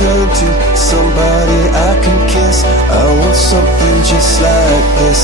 turn to somebody I can kiss. I want something just like this.